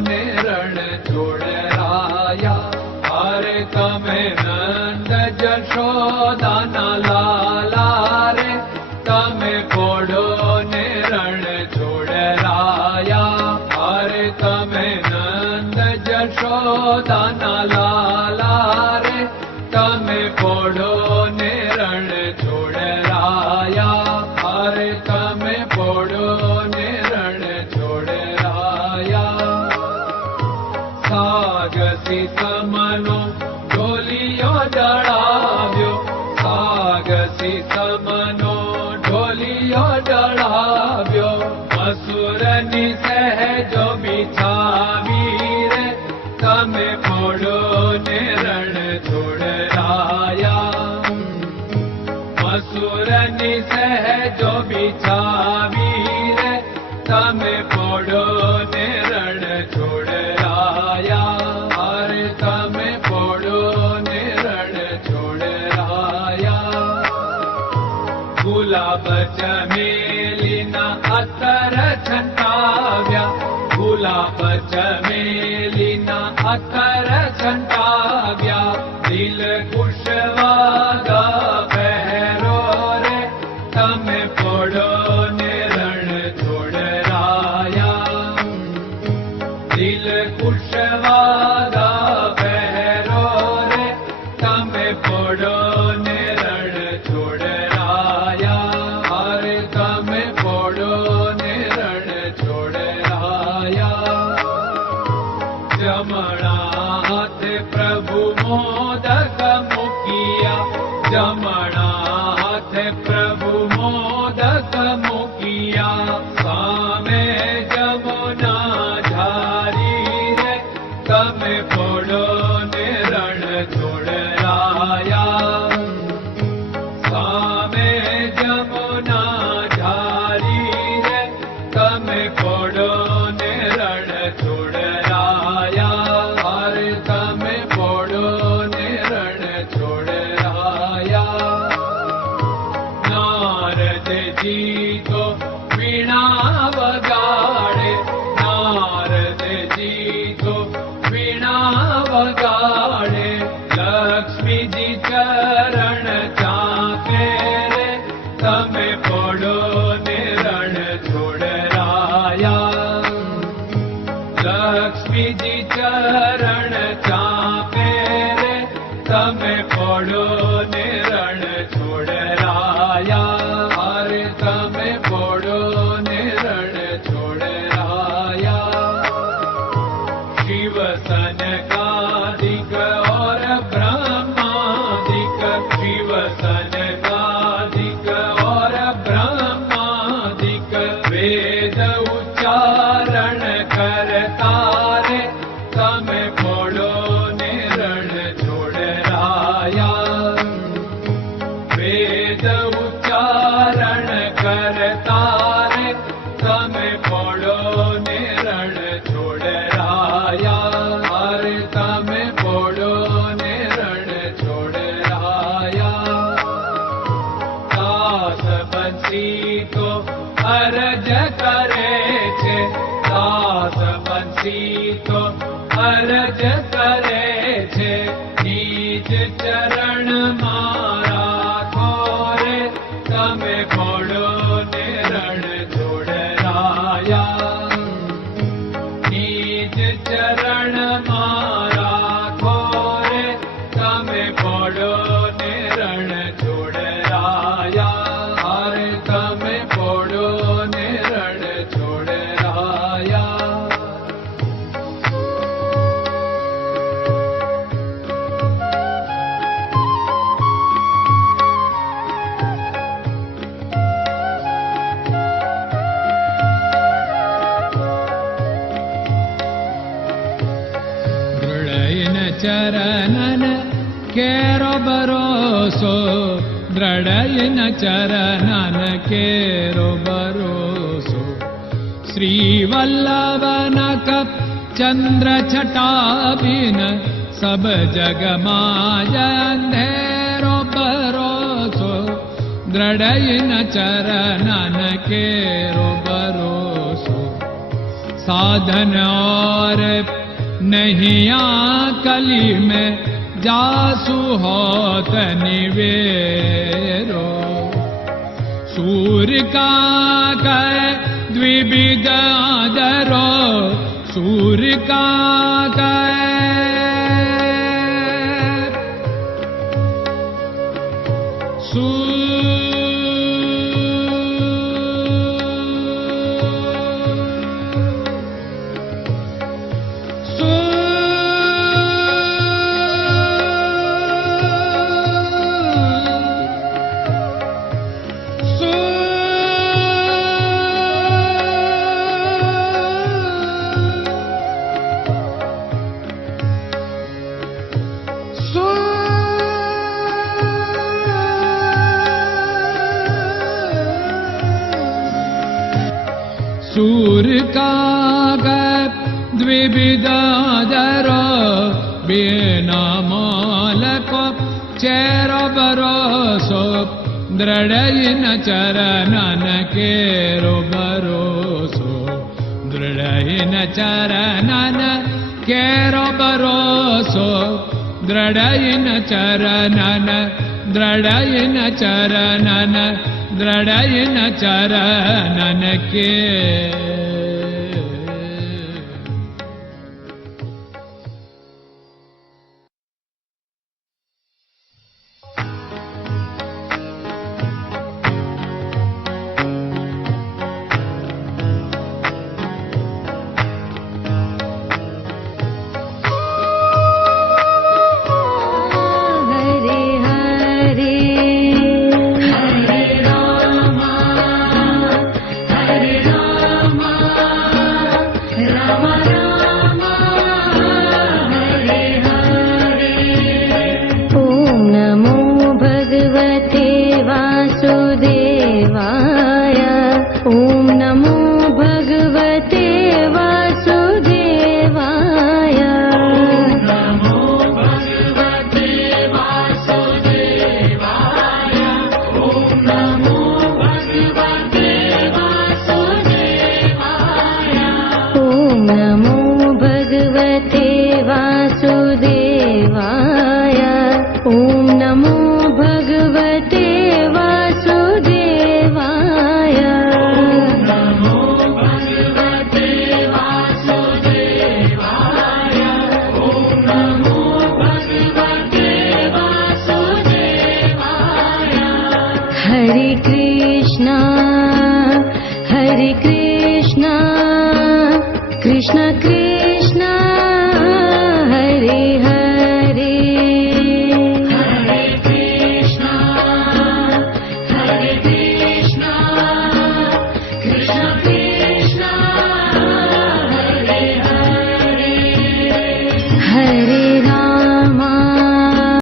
ने रण छोड़राया। अरे तमे नंद जशोदाना लाला रे, तमे पोड़ो ने रण छोड़राया। अरे तमे नंद जशोदाना लाला रे, तमे पोड़ो ने रण छोड़राया। अरे तमे पोड़ो ने रण छोड़राया। सागसी समनो ढोलियो डळाव्यो, सागसी समनो ढोलियो डळाव्यो। असुरनी सहजो बिछावी रे, तमे पोड़ो ने रण छोड़राया। असुरनी सहजो बिछावी रे, तमे पोड़ो ने रण छोड़राया। अरे तमे पोड़ो ने रण छोड़राया। गुलाब चमेलीना अतर छंटाव्या, गुलाब चमेलीना अतर छंटाव्या। दिल कुशवागा पहरो रे, तमे पोड़ो ने रण छोड़राया। दिल कुशवागा पहरो रे, तमे पोड़ो ने रण छोड़राया। अरे तमे पोड़ो ने रण छोड़राया। जमणा हाथ प्रभु मोदक मुकिया, जमणा हाथ प्रभु मोदक मुकिया। सामे जमुना झारी रे, तमे पोड़ो ने रण छोड़राया। सामे जमुना झारी रे, तमे पोड़ो ने रण छोड़राया। अरे तमे पोड़ो ने रण छोड़राया। नारद जी को वीणा बगाड़े, नारद जी को वीणा बगाड़े। लक्ष्मी जी चरण चाके रे, तमे पोड़ो ने रण छोड़राया। लक्ष्मी जी चरण चापे रे, तमे पोड़ो ने रण छोड़राया। अरे तमे पोड़ो ने रण छोड़राया। शिव सनकादिक और ब्रह्मादिक, शिव सनकादिक और ब्रह्मादिक। वेद उच्चारण करता रे, तमे पोड़ो ने रण छोड़राया। वेद उच्चारण करता रे, तमे पोड़ो ने रण छोड़राया। अरे तमे पोड़ो ने रण छोड़राया। दास बंसी तो अरज करे छे, दास बंसी तो अरज करे छे। नीच चरण मारा खोरे, तमे पोड़ो ने रण छोड़राया। नीच चरण मारा खोरे, तमे पोड़ो ने रण छोड़राया। अरे तमे पोड़ो ने रण छोड़राया। चरणन केरो भरोसो, दृढ़यन चरणन केरो भरोसो। श्रीवल्लभन कप चंद्र छटाबिन, सब जग माया अंधेरो भरोसो। दृढ़यन चरणन केरो भरोसो। साधन और नहीं कली में जासु होत निवेरो। सूर्य का कह द्विविध आदरो, सूर्य का कह सूर्य का द्विविधादरो, बिना मोल को चेर भरोसो, दृढ़ इन चरणन केरो भरोसो, दृढ़ इन चरणन केरो भरोसो, दृढ़ इन चरणन, दृढ़ इन चरणन, दृढ़ इन चरणन के।